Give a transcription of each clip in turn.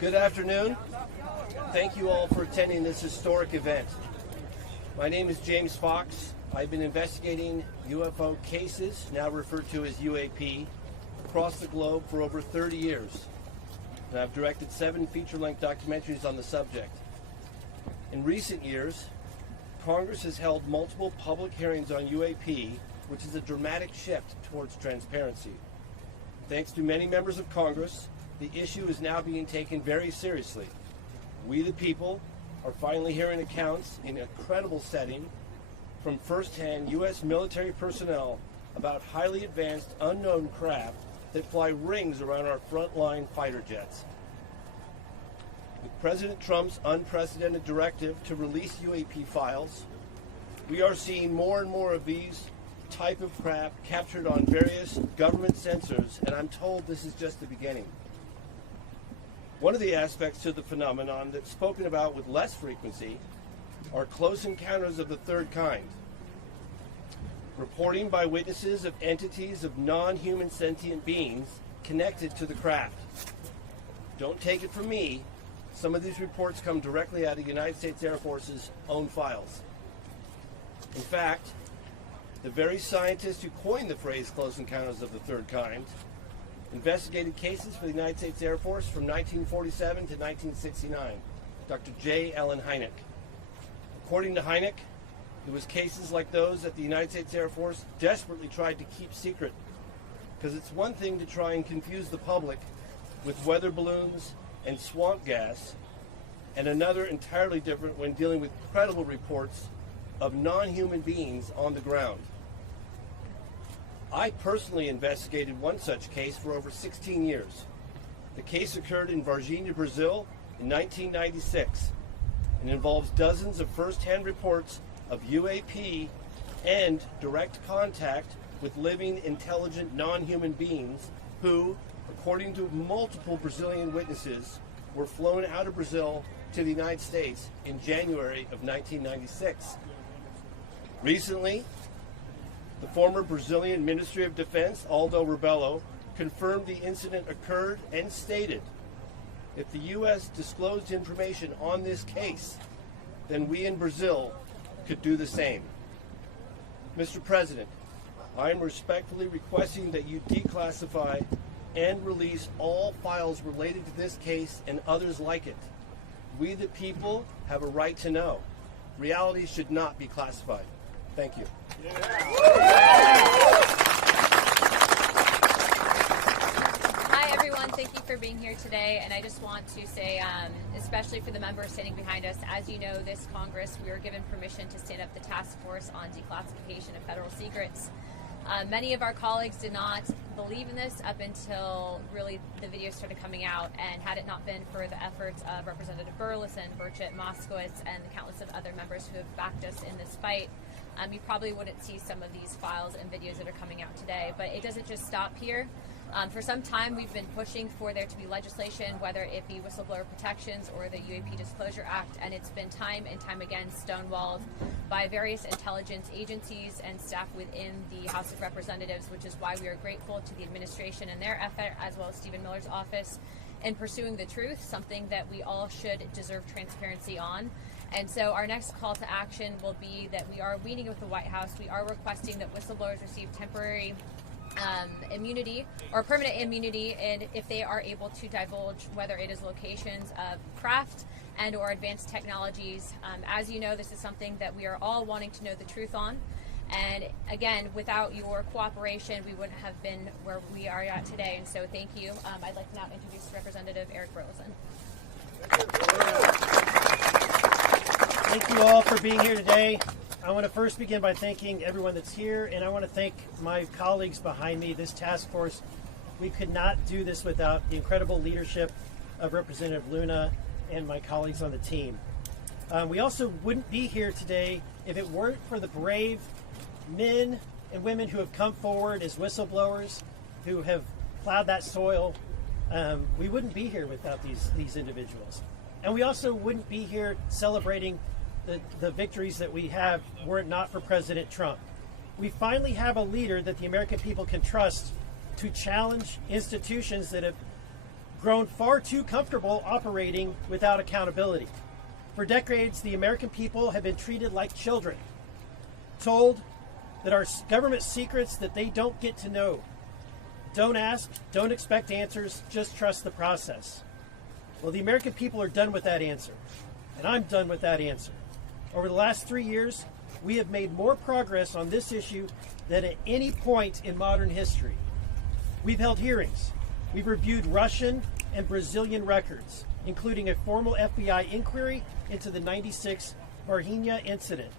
Good afternoon. Thank you all for attending this historic event. My name is James Fox. I've been investigating UFO cases, now referred to as UAP, across the globe for over 30 years. And I've directed 7 feature-length documentaries on the subject. In recent years, Congress has held multiple public hearings on UAP, which is a dramatic shift towards transparency. Thanks to many members of Congress, the issue is now being taken very seriously. We, the people, are finally hearing accounts in a credible setting from first-hand U.S. military personnel about highly advanced unknown craft that fly rings around our frontline fighter jets. With President Trump's unprecedented directive to release UAP files, we are seeing more and more of these type of craft captured on various government sensors, and I'm told this is just the beginning. One of the aspects to the phenomenon that's spoken about with less frequency are close encounters of the third kind. Reporting by witnesses of entities of non-human sentient beings connected to the craft. Don't take it from me. Some of these reports come directly out of the United States Air Force's own files. In fact, the very scientist who coined the phrase close encounters of the third kind investigated cases for the United States Air Force from 1947 to 1969, Dr. J. Allen Hynek. According to Hynek, it was cases like those that the United States Air Force desperately tried to keep secret, because it's one thing to try and confuse the public with weather balloons and swamp gas, and another entirely different when dealing with credible reports of non-human beings on the ground. I personally investigated one such case for over 16 years. The case occurred in Varginha, Brazil in 1996 and involves dozens of first-hand reports of UAP and direct contact with living, intelligent, non-human beings who, according to multiple Brazilian witnesses, were flown out of Brazil to the United States in January of 1996. Recently, the former Brazilian Ministry of Defense, Aldo Rebelo, confirmed the incident occurred and stated, if the U.S. disclosed information on this case, then we in Brazil could do the same. Mr. President, I am respectfully requesting that you declassify and release all files related to this case and others like it. We, the people, have a right to know. Reality should not be classified. Thank you. Hi, everyone. Thank you for being here today. And I just want to say, especially for the members sitting behind us, as you know, this Congress, we were given permission to stand up the task force on declassification of federal secrets. Many of our colleagues did not believe in this up until really the videos started coming out, and had it not been for the efforts of Representative Burleson, Burchett, Moskowitz, and the countless of other members who have backed us in this fight, you probably wouldn't see some of these files and videos that are coming out today. But it doesn't just stop here. For some time, we've been pushing for there to be legislation, whether it be whistleblower protections or the UAP Disclosure Act, and it's been time and time again stonewalled by various intelligence agencies and staff within the House of Representatives, which is why we are grateful to the administration and their effort, as well as Stephen Miller's office, in pursuing the truth, something that we all should deserve transparency on. And so our next call to action will be that we are meeting with the White House. We are requesting that whistleblowers receive temporary immunity or permanent immunity, and if they are able to divulge whether it is locations of craft and or advanced technologies. As you know, this is something that we are all wanting to know the truth on. And again, without your cooperation, we wouldn't have been where we are at today. And so thank you. I'd like to now introduce Representative Eric Burleson. Thank you all for being here today. I want to first begin by thanking everyone that's here, and I want to thank my colleagues behind me, this task force. We could not do this without the incredible leadership of Representative Luna and my colleagues on the team. We also wouldn't be here today if it weren't for the brave men and women who have come forward as whistleblowers, who have plowed that soil. We wouldn't be here without these individuals. And we also wouldn't be here celebrating the victories that we have were it not for President Trump. We finally have a leader that the American people can trust to challenge institutions that have grown far too comfortable operating without accountability. For decades, the American people have been treated like children, told that our government secrets that they don't get to know. Don't ask, don't expect answers, just trust the process. Well, the American people are done with that answer, and I'm done with that answer. Over the last 3 years, we have made more progress on this issue than at any point in modern history. We've held hearings. We've reviewed Russian and Brazilian records, including a formal FBI inquiry into the '96 Varginha incident,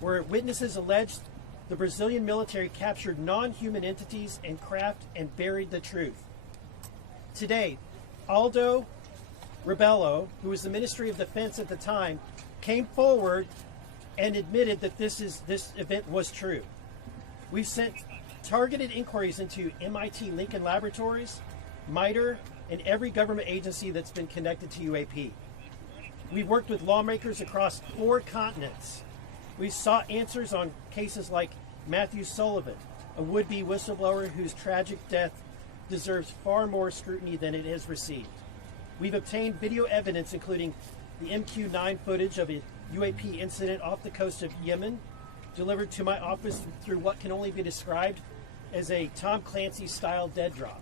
where witnesses alleged the Brazilian military captured non-human entities and craft and buried the truth. Today, Aldo Rebelo, who was the Ministry of Defense at the time, came forward and admitted that this event was true. We've sent targeted inquiries into MIT Lincoln Laboratories, MITRE, and every government agency that's been connected to UAP. We've worked with lawmakers across 4 continents. We've sought answers on cases like Matthew Sullivan, a would-be whistleblower whose tragic death deserves far more scrutiny than it has received. We've obtained video evidence, including the MQ-9 footage of a UAP incident off the coast of Yemen, delivered to my office through what can only be described as a Tom Clancy-style dead drop.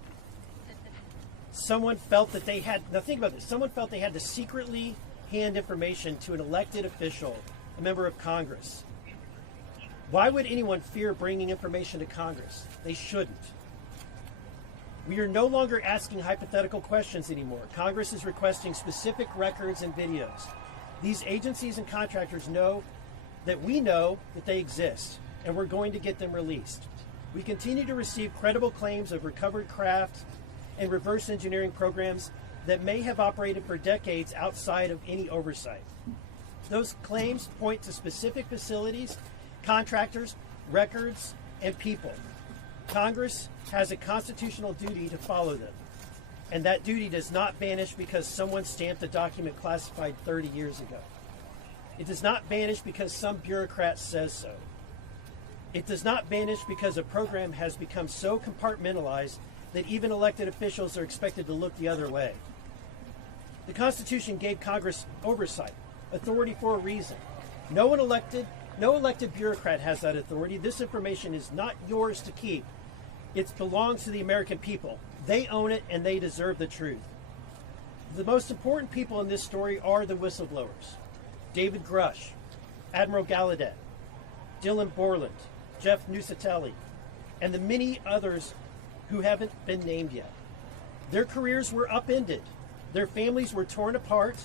Someone felt that they had, now think about this, someone felt they had to secretly hand information to an elected official, a member of Congress. Why would anyone fear bringing information to Congress? They shouldn't. We are no longer asking hypothetical questions anymore. Congress is requesting specific records and videos. These agencies and contractors know that we know that they exist, and we're going to get them released. We continue to receive credible claims of recovered craft and reverse engineering programs that may have operated for decades outside of any oversight. Those claims point to specific facilities, contractors, records, and people. Congress has a constitutional duty to follow them, and that duty does not vanish because someone stamped a document classified 30 years ago. It does not vanish because some bureaucrat says so. It does not vanish because a program has become so compartmentalized that even elected officials are expected to look the other way. The Constitution gave Congress oversight, authority for a reason. No elected bureaucrat has that authority. This information is not yours to keep. It belongs to the American people. They own it, and they deserve the truth. The most important people in this story are the whistleblowers. David Grush, Admiral Gallaudet, Dylan Borland, Jeff Nusatelli, and the many others who haven't been named yet. Their careers were upended. Their families were torn apart.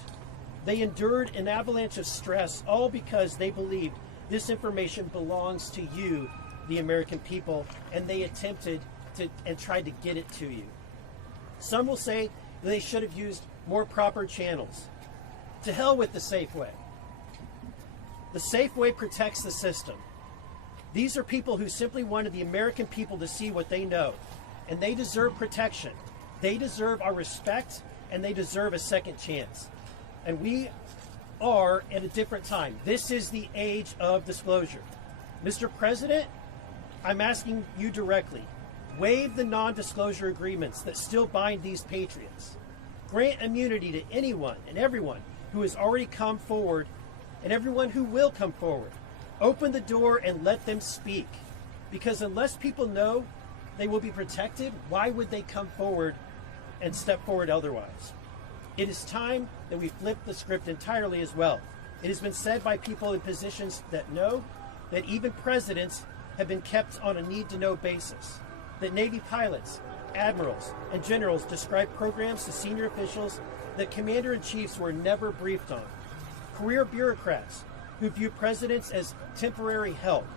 They endured an avalanche of stress, all because they believed this information belongs to you, the American people, and they attempted to and tried to get it to you. Some will say they should have used more proper channels. To hell with the safe way. The safe way protects the system. These are people who simply wanted the American people to see what they know, and they deserve protection. They deserve our respect, and they deserve a second chance. And we are at a different time. This is the age of disclosure. Mr. President, I'm asking you directly, waive the non-disclosure agreements that still bind these patriots. Grant immunity to anyone and everyone who has already come forward and everyone who will come forward. Open the door and let them speak. Because unless people know they will be protected, why would they come forward and step forward otherwise? It is time that we flip the script entirely as well. It has been said by people in positions that know that even presidents have been kept on a need-to-know basis, that Navy pilots, admirals, and generals describe programs to senior officials that commander-in-chiefs were never briefed on, career bureaucrats who view presidents as temporary help,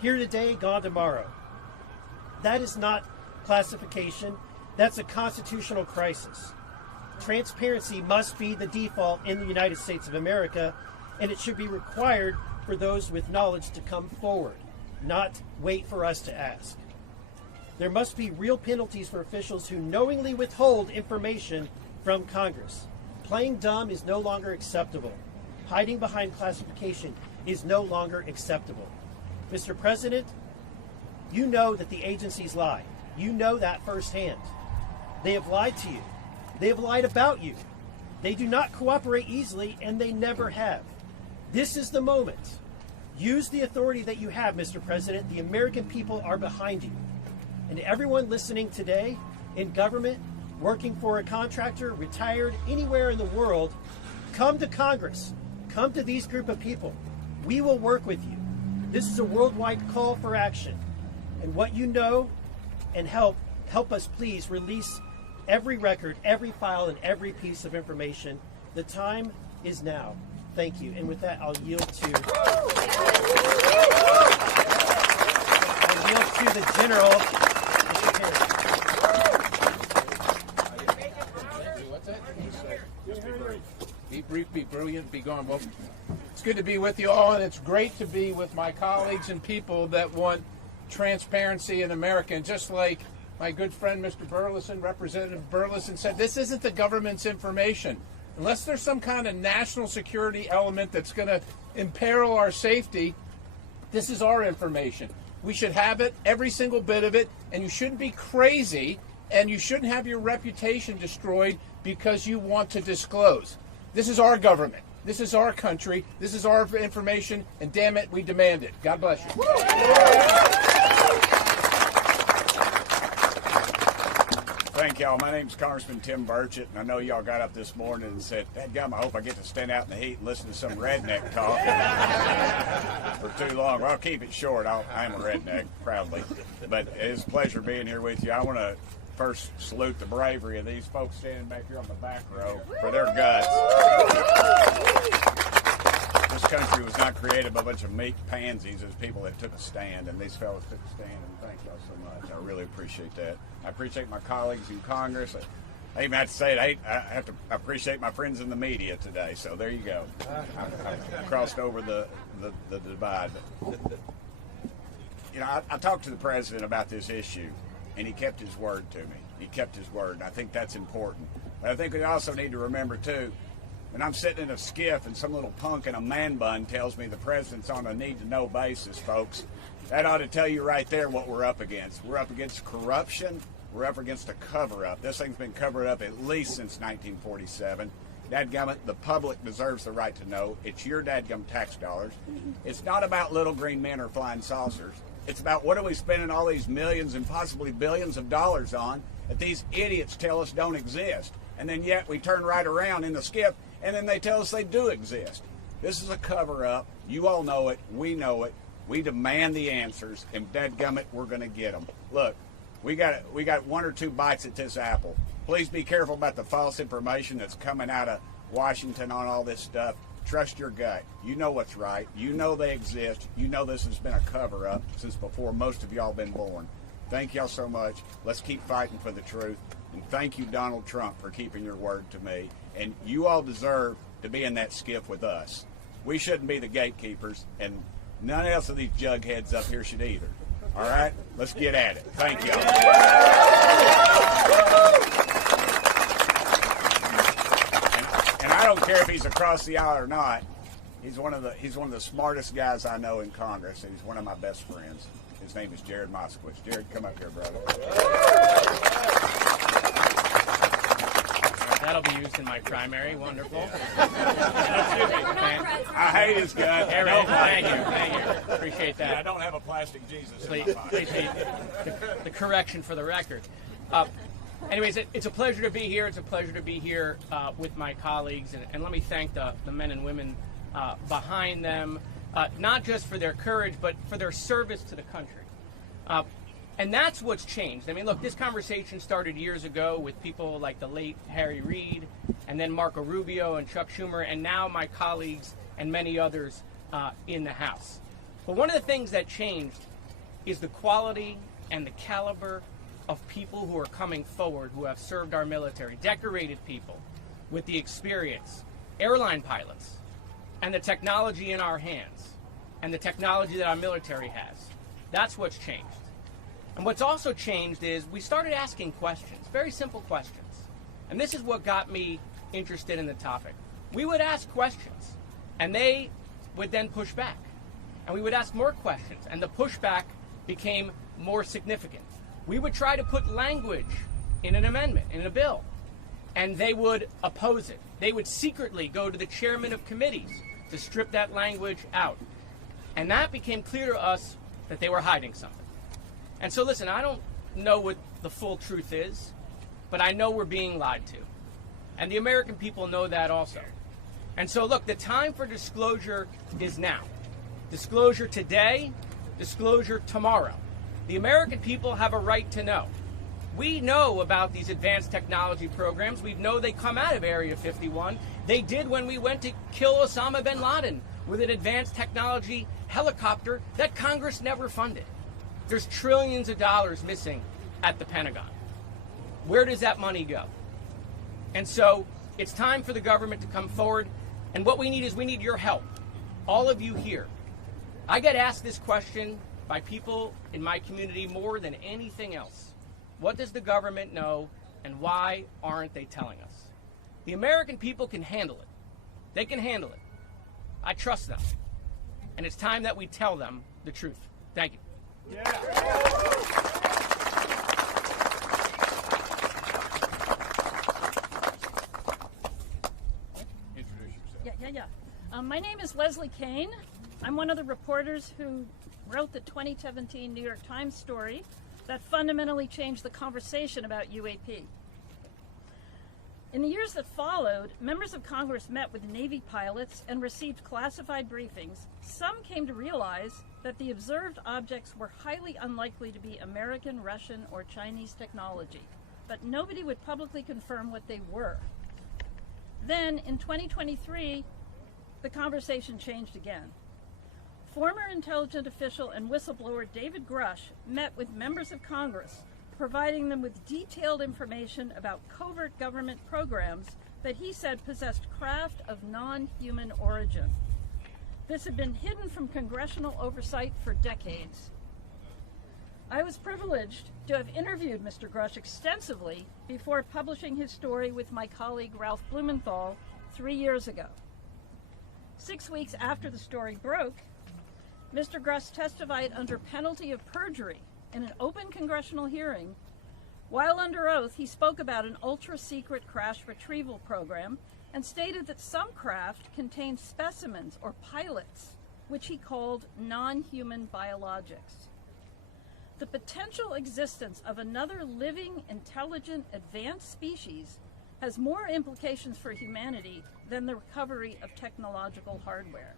here today, gone tomorrow. That is not classification. That's a constitutional crisis. Transparency must be the default in the United States of America, and it should be required for those with knowledge to come forward, not wait for us to ask. There must be real penalties for officials who knowingly withhold information from Congress. Playing dumb is no longer acceptable. Hiding behind classification is no longer acceptable. Mr. President, you know that the agencies lie. You know that firsthand. They have lied to you. They have lied about you. They do not cooperate easily, and they never have. This is the moment. Use the authority that you have, Mr. President. The American people are behind you. And everyone listening today in government, working for a contractor, retired, anywhere in the world, come to Congress. Come to these group of people. We will work with you. This is a worldwide call for action. And what you know, and help us please release every record, every file, and every piece of information. The time is now. Thank you. And with that, I'll yield to the General, Mr. Perry. Be brief, be brilliant, be gone. Well, it's good to be with you all, and it's great to be with my colleagues and people that want transparency in America. And just like my good friend Mr. Burleson, Representative Burleson, said, this isn't the government's information. Unless there's some kind of national security element that's going to imperil our safety, this is our information. We should have it, every single bit of it, and you shouldn't be crazy, and you shouldn't have your reputation destroyed because you want to disclose. This is our government. This is our country. This is our information, and damn it, we demand it. God bless you. Thank y'all. My name's Congressman Tim Burchett, and I know y'all got up this morning and said, "Dadgum, I hope I get to stand out in the heat and listen to some redneck talk for too long." Well, I'll keep it short. I am a redneck, proudly. But it's a pleasure being here with you. I want to first salute the bravery of these folks standing back here on the back row for their guts. This country was not created by a bunch of meek pansies. It was people that took a stand, and these fellas took a stand, and thank y'all so much. I really appreciate that. I appreciate my colleagues in Congress. I even have to say it, I have to appreciate my friends in the media today, so there you go. I've crossed over the divide. You know, I talked to the president about this issue, and he kept his word to me. He kept his word, and I think that's important. But I think we also need to remember, too, when I'm sitting in a skiff and some little punk in a man bun tells me the president's on a need-to-know basis, folks, that ought to tell you right there what we're up against. We're up against corruption. We're up against a cover-up. This thing's been covered up at least since 1947. Dadgummit, the public deserves the right to know. It's your dadgum tax dollars. It's not about little green men or flying saucers. It's about what are we spending all these millions and possibly billions of dollars on that these idiots tell us don't exist. And then yet we turn right around in the skiff and then they tell us they do exist. This is a cover-up. You all know it. We know it. We demand the answers, and dadgummit, we're going to get them. Look, we got one or two bites at this apple. Please be careful about the false information that's coming out of Washington on all this stuff. Trust your gut. You know what's right. You know they exist. You know this has been a cover-up since before most of y'all been born. Thank y'all so much. Let's keep fighting for the truth. And thank you, Donald Trump, for keeping your word to me. And you all deserve to be in that skiff with us. We shouldn't be the gatekeepers, and none else of these jugheads up here should either. All right? Let's get at it. Thank y'all. And I don't care if he's across the aisle or not. He's one of the smartest guys I know in Congress, and he's one of my best friends. His name is Jared Moskowitz. Jared, come up here, brother. That'll be used in my primary. Wonderful. I hate his gut. Thank you. Appreciate that. I don't have a plastic Jesus Please, in my pocket. the correction for the record. Anyways, it's a pleasure to be here. It's a pleasure to be here with my colleagues. And let me thank the men and women behind them, not just for their courage, but for their service to the country. And that's what's changed. I mean, look, this conversation started years ago with people like the late Harry Reid, and then Marco Rubio and Chuck Schumer, and now my colleagues and many others in the House. But one of the things that changed is the quality and the caliber of people who are coming forward who have served our military, decorated people with the experience, airline pilots, and the technology in our hands, and the technology that our military has. That's what's changed. And what's also changed is we started asking questions, very simple questions. And this is what got me interested in the topic. We would ask questions, and they would then push back. And we would ask more questions, and the pushback became more significant. We would try to put language in an amendment, in a bill, and they would oppose it. They would secretly go to the chairman of committees to strip that language out. And that became clear to us that they were hiding something. And so listen, I don't know what the full truth is, but I know we're being lied to. And the American people know that also. And so look, the time for disclosure is now. Disclosure today, disclosure tomorrow. The American people have a right to know. We know about these advanced technology programs. We know they come out of Area 51. They did when we went to kill Osama bin Laden with an advanced technology helicopter that Congress never funded. There's trillions of dollars missing at the Pentagon. Where does that money go? And so it's time for the government to come forward. And what we need is we need your help, all of you here. I get asked this question by people in my community more than anything else. What does the government know, and why aren't they telling us? The American people can handle it. They can handle it. I trust them. And it's time that we tell them the truth. Thank you. My name is Leslie Kane. I'm one of the reporters who wrote the 2017 New York Times story that fundamentally changed the conversation about UAP. In the years that followed, members of Congress met with Navy pilots and received classified briefings. Some came to realize that the observed objects were highly unlikely to be American, Russian, or Chinese technology, but nobody would publicly confirm what they were. Then, in 2023, the conversation changed again. Former intelligence official and whistleblower David Grush met with members of Congress, providing them with detailed information about covert government programs that he said possessed craft of non-human origin. This had been hidden from congressional oversight for decades. I was privileged to have interviewed Mr. Grush extensively before publishing his story with my colleague Ralph Blumenthal 3 years ago. 6 weeks after the story broke, Mr. Grush testified under penalty of perjury in an open congressional hearing. While under oath, he spoke about an ultra-secret crash retrieval program and stated that some craft contained specimens or pilots, which he called non-human biologics. The potential existence of another living, intelligent, advanced species has more implications for humanity than the recovery of technological hardware.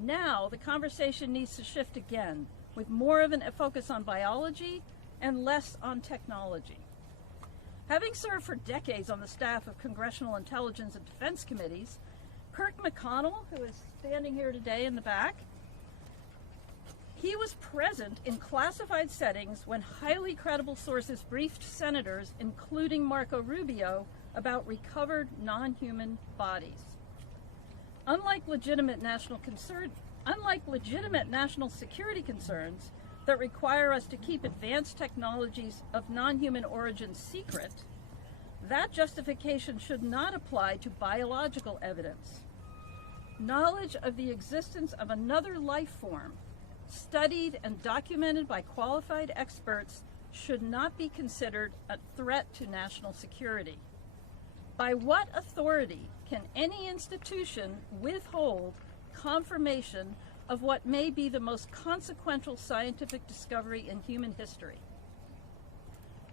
Now, the conversation needs to shift again, with more of a focus on biology and less on technology. Having served for decades on the staff of Congressional Intelligence and Defense Committees, Kirk McConnell, who is standing here today in the back, he was present in classified settings when highly credible sources briefed senators, including Marco Rubio, about recovered non-human bodies. Unlike legitimate national security concerns that require us to keep advanced technologies of non-human origin secret, that justification should not apply to biological evidence. Knowledge of the existence of another life form, studied and documented by qualified experts, should not be considered a threat to national security. By what authority can any institution withhold confirmation of what may be the most consequential scientific discovery in human history?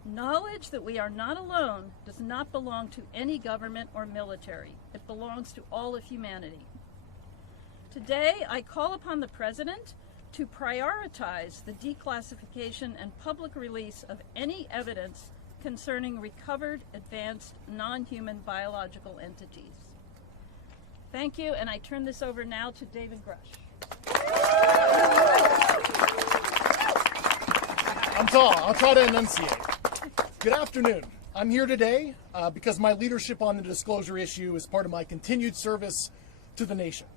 Knowledge that we are not alone does not belong to any government or military. It belongs to all of humanity. Today, I call upon the President to prioritize the declassification and public release of any evidence concerning recovered, advanced, non-human biological entities. Thank you, and I turn this over now to David Grush. I'm tall. I'll try to enunciate. Good afternoon. I'm here today because my leadership on the disclosure issue is part of my continued service to the nation.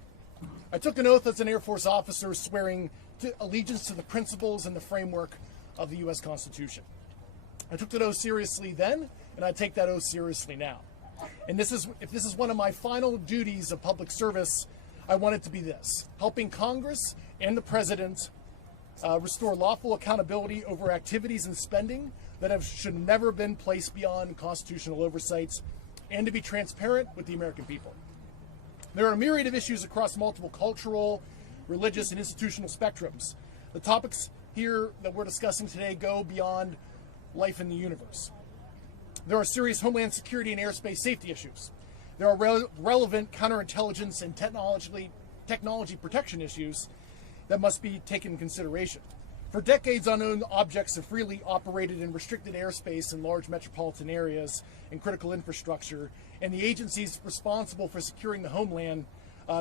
I took an oath as an Air Force officer swearing allegiance to the principles and the framework of the U.S. Constitution. I took that oath seriously then, and I take that oath seriously now. And if this is one of my final duties of public service, I want it to be this: helping Congress and the President restore lawful accountability over activities and spending that should never been placed beyond constitutional oversights, and to be transparent with the American people. There are a myriad of issues across multiple cultural, religious, and institutional spectrums. The topics here that we're discussing today go beyond life in the universe. There are serious homeland security and airspace safety issues. There are relevant counterintelligence and technology protection issues that must be taken into consideration. For decades, unknown objects have freely operated in restricted airspace in large metropolitan areas and critical infrastructure, and the agencies responsible for securing the homeland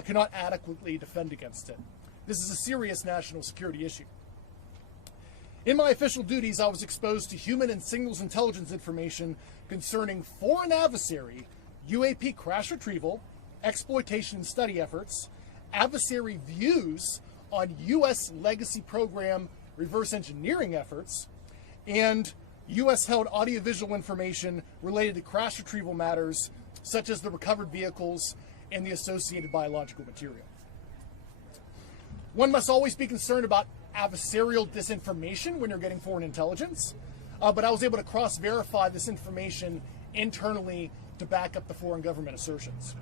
cannot adequately defend against it. This is a serious national security issue. In my official duties, I was exposed to human and signals intelligence information concerning foreign adversary, UAP crash retrieval, exploitation and study efforts, adversary views on U.S. legacy program reverse engineering efforts, and U.S.-held audiovisual information related to crash retrieval matters, such as the recovered vehicles and the associated biological material. One must always be concerned about adversarial disinformation when you're getting foreign intelligence, but I was able to cross-verify this information internally to back up the foreign government assertions.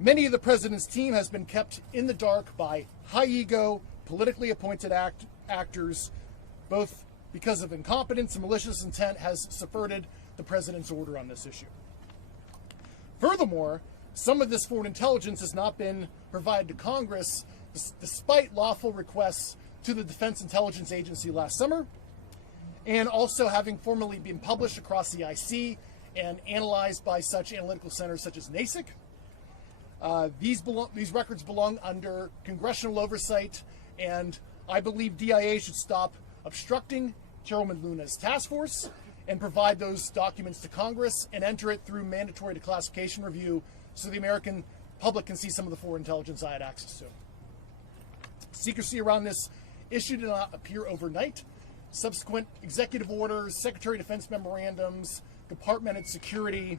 Many of the president's team has been kept in the dark by high-ego, politically appointed actors, both because of incompetence and malicious intent has subverted the president's order on this issue. Furthermore, some of this foreign intelligence has not been provided to Congress despite lawful requests to the Defense Intelligence Agency last summer, and also having formally been published across the IC and analyzed by such analytical centers such as NASIC. These records belong under congressional oversight, and I believe DIA should stop obstructing Chairwoman Luna's task force and provide those documents to Congress and enter it through mandatory declassification review so the American public can see some of the foreign intelligence I had access to. Secrecy around this issue did not appear overnight. Subsequent executive orders, Secretary of Defense memorandums, compartmented security,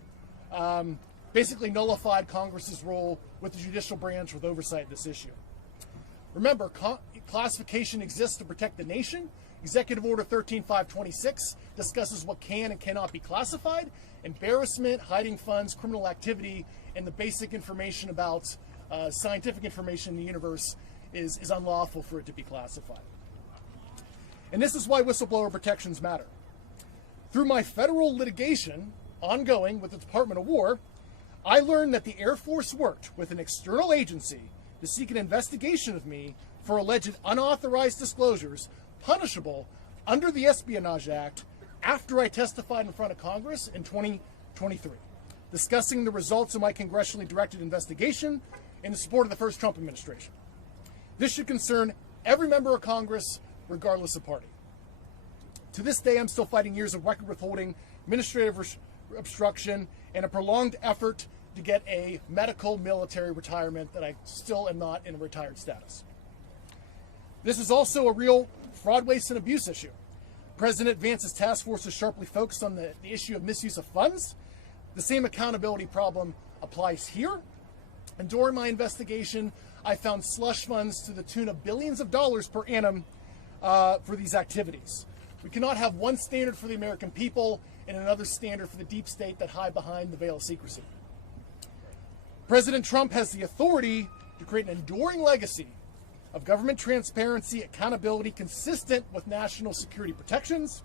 basically nullified Congress's role with the judicial branch with oversight of this issue. Remember, classification exists to protect the nation. Executive Order 13526 discusses what can and cannot be classified. Embarrassment, hiding funds, criminal activity, and the basic information about scientific information in the universe is unlawful for it to be classified. And this is why whistleblower protections matter. Through my federal litigation ongoing with the Department of War, I learned that the Air Force worked with an external agency to seek an investigation of me for alleged unauthorized disclosures punishable under the Espionage Act after I testified in front of Congress in 2023, discussing the results of my congressionally directed investigation in the support of the first Trump administration. This should concern every member of Congress, regardless of party. To this day, I'm still fighting years of record withholding, administrative obstruction, and a prolonged effort to get a medical military retirement that I still am not in a retired status. This is also a real fraud, waste, and abuse issue. President Vance's task force is sharply focused on the issue of misuse of funds. The same accountability problem applies here. And during my investigation, I found slush funds to the tune of billions of dollars per annum for these activities. We cannot have one standard for the American people and another standard for the deep state that hide behind the veil of secrecy. President Trump has the authority to create an enduring legacy of government transparency, accountability consistent with national security protections.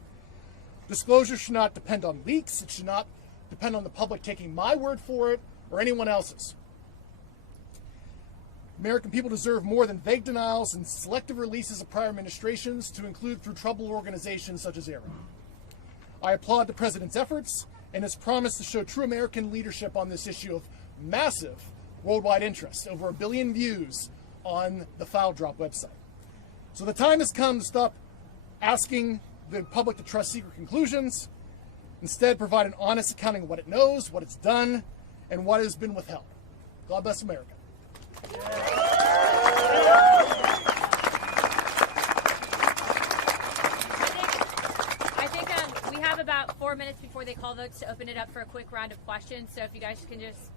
Disclosure should not depend on leaks. It should not depend on the public taking my word for it or anyone else's. American people deserve more than vague denials and selective releases of prior administrations, to include through troubled organizations such as ARROW. I applaud the President's efforts and his promise to show true American leadership on this issue of massive worldwide interest, over 1 billion views on the File Drop website. So the time has come to stop asking the public to trust secret conclusions. Instead, provide an honest accounting of what it knows, what it's done, and what has been withheld. God bless America. I think we have about 4 minutes before they call votes to open it up for a quick round of questions. So if you guys can just,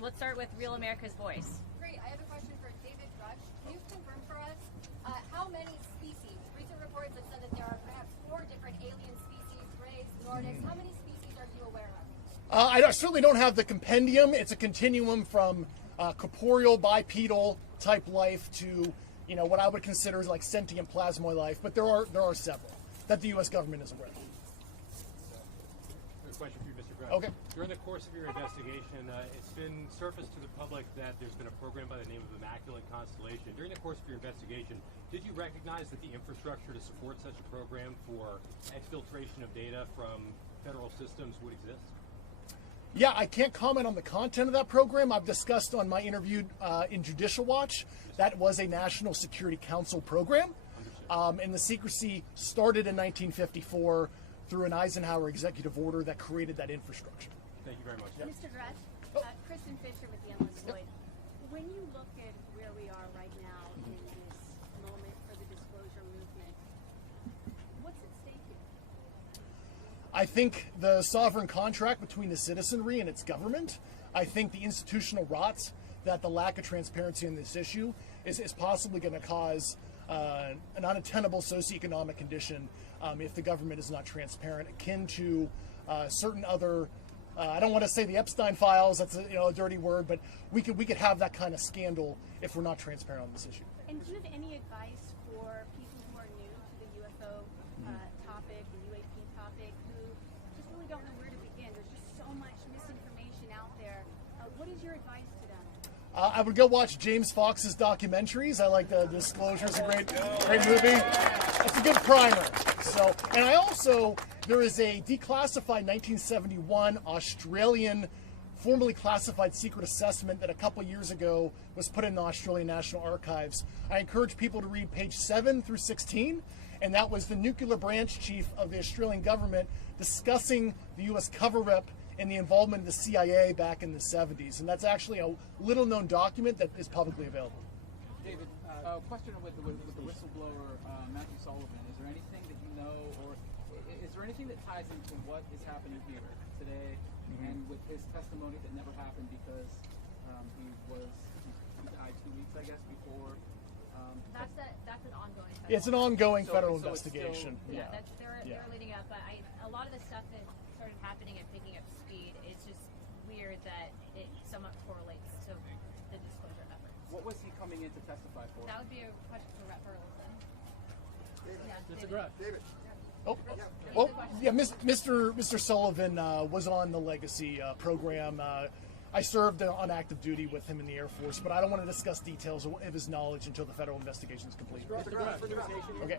let's start with Real America's Voice. Great. I have a question for David Rush. Can you confirm how many species? Recent reports have said that there are perhaps 4 different alien species, rays, Nordics. How many species are you aware of? I certainly don't have the compendium. It's a continuum from corporeal, bipedal type life to, what I would consider like sentient plasmoid life. But there are several that the U.S. government is aware of. A question for you, Mr. Brown. Okay. During the course of your investigation, it's been surfaced to the public that there's been a program by the name of Immaculate Constellation. During the course of your investigation, did you recognize that the infrastructure to support such a program for exfiltration of data from federal systems would exist? Yeah, I can't comment on the content of that program. I've discussed on my interview in Judicial Watch that was a National Security Council program. And the secrecy started in 1954 through an Eisenhower executive order that created that infrastructure. Thank you very much. Yep. Mr. Dresch, Kristen Fisher with the Endless Void. When you look at where we are right now in this moment for the disclosure movement, what's at stake here? I think the sovereign contract between the citizenry and its government. I think the institutional rot that the lack of transparency in this issue is possibly going to cause an untenable socioeconomic condition if the government is not transparent, akin to certain other. I don't want to say the Epstein files. That's a dirty word, but we could have that kind of scandal if we're not transparent on this issue. And do you have any advice for people who are new to the UFO topic, the UAP topic, who just really don't know where to begin? There's just so much misinformation out there. What is your advice to them? I would go watch James Fox's documentaries. I like the Disclosure. It's a great movie. It's a good primer. So, and there is a declassified 1971 Australian formally classified secret assessment that a couple years ago was put in the Australian National Archives. I encourage people to read page 7 through 16, and that was the nuclear branch chief of the Australian government discussing the U.S. cover-up and the involvement of the CIA back in the 70s. And that's actually a little-known document that is publicly available. David, question with the whistleblower, Matthew Sullivan. Is there anything that you know, or is there anything that ties into what is happening here today and with his testimony that never happened because he died 2 weeks, I guess, before? That's an ongoing. It's an ongoing federal so investigation. Still, they're leading up, but a lot of the stuff that started happening and picking up speed, it's just weird that it somewhat correlates to the disclosure efforts. What was he coming in to testify for? That would be a question for Rep. Burleson. David. Oh, yeah, Mr. Sullivan was on the Legacy program. I served on active duty with him in the Air Force, but I don't want to discuss details of his knowledge until the federal investigation is complete. Okay.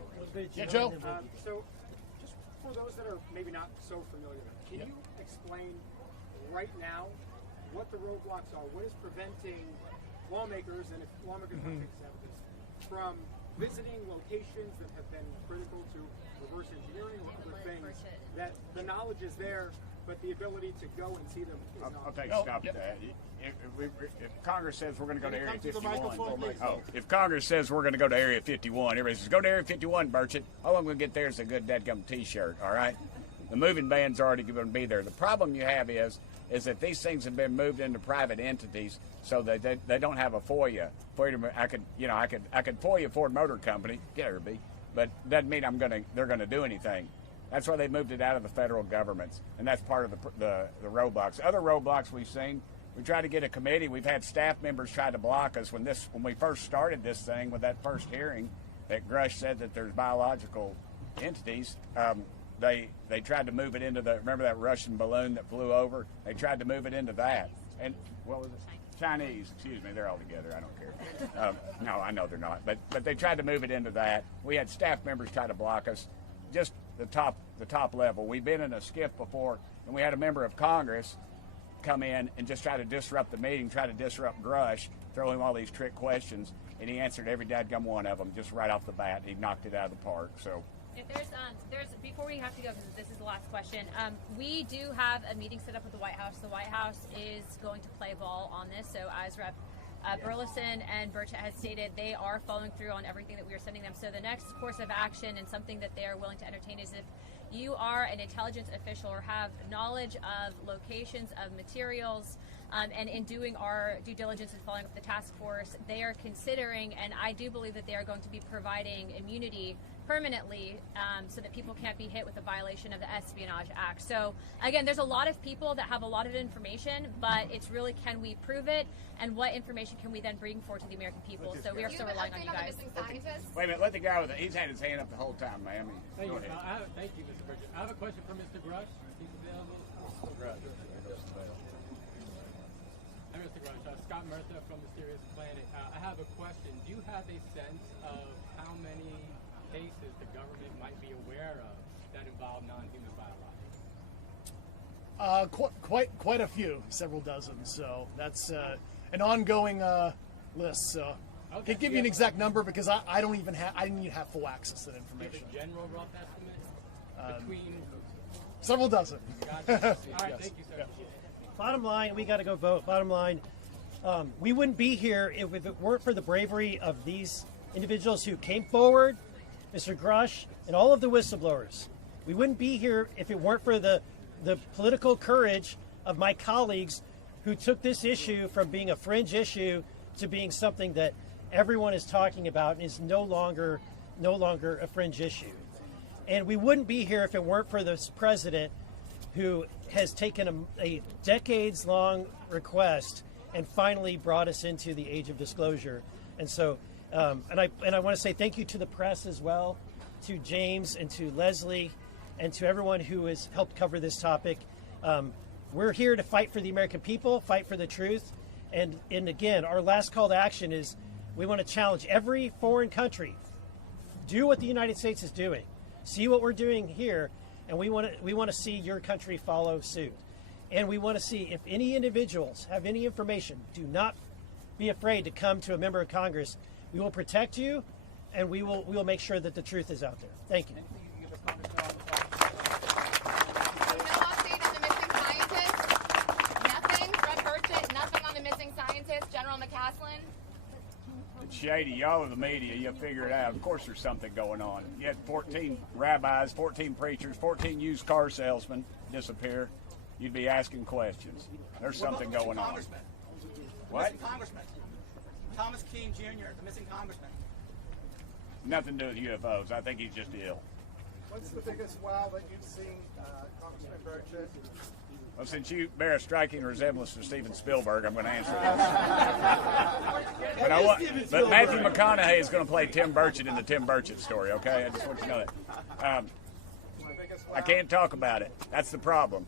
Yeah, Joe? So, just for those that are maybe not so familiar, can you explain right now what the roadblocks are? What is preventing lawmakers, and if lawmakers want to take steps, from visiting locations that have been critical to reverse engineering or other things, that the knowledge is there, but the ability to go and see them is not? I'll take a stop at that. If Congress says we're going to go to Area 51, if Congress says we're going to go to Area 51, everybody says, go to Area 51, Burchett. All I'm going to get there is a good dadgum T-shirt, all right? The moving van's already going to be there. The problem you have is that these things have been moved into private entities, so that they don't have a FOIA. I could FOIA Ford Motor Company, get her, B, but doesn't mean they're going to do anything. That's why they moved it out of the federal governments, and that's part of the roadblocks. Other roadblocks we've seen, we tried to get a committee. We've had staff members try to block us when we first started this thing with that first hearing that Grush said that there's biological entities. They tried to move it into remember that Russian balloon that flew over? They tried to move it into that. And what was it? Chinese, excuse me, they're all together, I don't care. No, I know they're not. But they tried to move it into that. We had staff members try to block us. Just the top level. We've been in a skiff before, and we had a member of Congress come in and just try to disrupt the meeting, try to disrupt Grush, throw him all these trick questions, and he answered every dadgum one of them just right off the bat. He knocked it out of the park. So. If there's before we have to go, because this is the last question, we do have a meeting set up with the White House. The White House is going to play ball on this. So as Rep. Burleson and Burchett has stated, they are following through on everything that we are sending them. So the next course of action and something that they are willing to entertain is if you are an intelligence official or have knowledge of locations of materials And in doing our due diligence and following up the task force, they are considering, and I do believe that they are going to be providing immunity permanently so that people can't be hit with a violation of the Espionage Act. So again, there's a lot of people that have a lot of information, but it's really, can we prove it, and what information can we then bring forward to the American people? So we are still relying on you guys. Wait a minute, let the guy with he's had his hand up the whole time, ma'am. Thank you, thank you, Mr. Bridget. I have a question for Mr. Grush. He's available. I'm Mr. Grush. Scott Murtha from Mysterious Planet. I have a question. Do you have a sense of how many cases the government might be aware of that involve non-human biologics? Quite a few, several dozen. So that's an ongoing list. So I can't give you an exact number because I didn't even have full access to that information. Do you have a general rough estimate between several dozen? Gotcha. All right, Yes. thank you, sir. Bottom line, we got to go vote. Bottom line, we wouldn't be here if it weren't for the bravery of these individuals who came forward, Mr. Grush, and all of the whistleblowers. We wouldn't be here if it weren't for the political courage of my colleagues who took this issue from being a fringe issue to being something that everyone is talking about and is no longer a fringe issue. And we wouldn't be here if it weren't for this president who has taken a decades-long request and finally brought us into the age of disclosure. And so, and I want to say thank you to the press as well, to James and to Leslie, and to everyone who has helped cover this topic. We're here to fight for the American people, fight for the truth, and again, our last call to action is we want to challenge every foreign country. Do what the United States is doing. See what we're doing here, and we want to see your country follow suit. And we want to see if any individuals have any information, do not be afraid to come to a member of Congress. We will protect you, and we will make sure that the truth is out there. Thank you. General McCaslin? It's shady. Y'all are the media. You'll figure it out. Of course there's something going on. You had 14 rabbis, 14 preachers, 14 used car salesmen disappear. You'd be asking questions. There's something going on. What? Missing congressman. Thomas Keene Jr., the missing congressman. Nothing to do with UFOs. I think he's just ill. What's the biggest wow that you've seen, Congressman Burchett? Well, since you bear a striking resemblance to Steven Spielberg, I'm going to answer this. But Matthew McConaughey is going to play Tim Burchett in the Tim Burchett story, okay? I just want you to know that. I can't talk about it. That's the problem.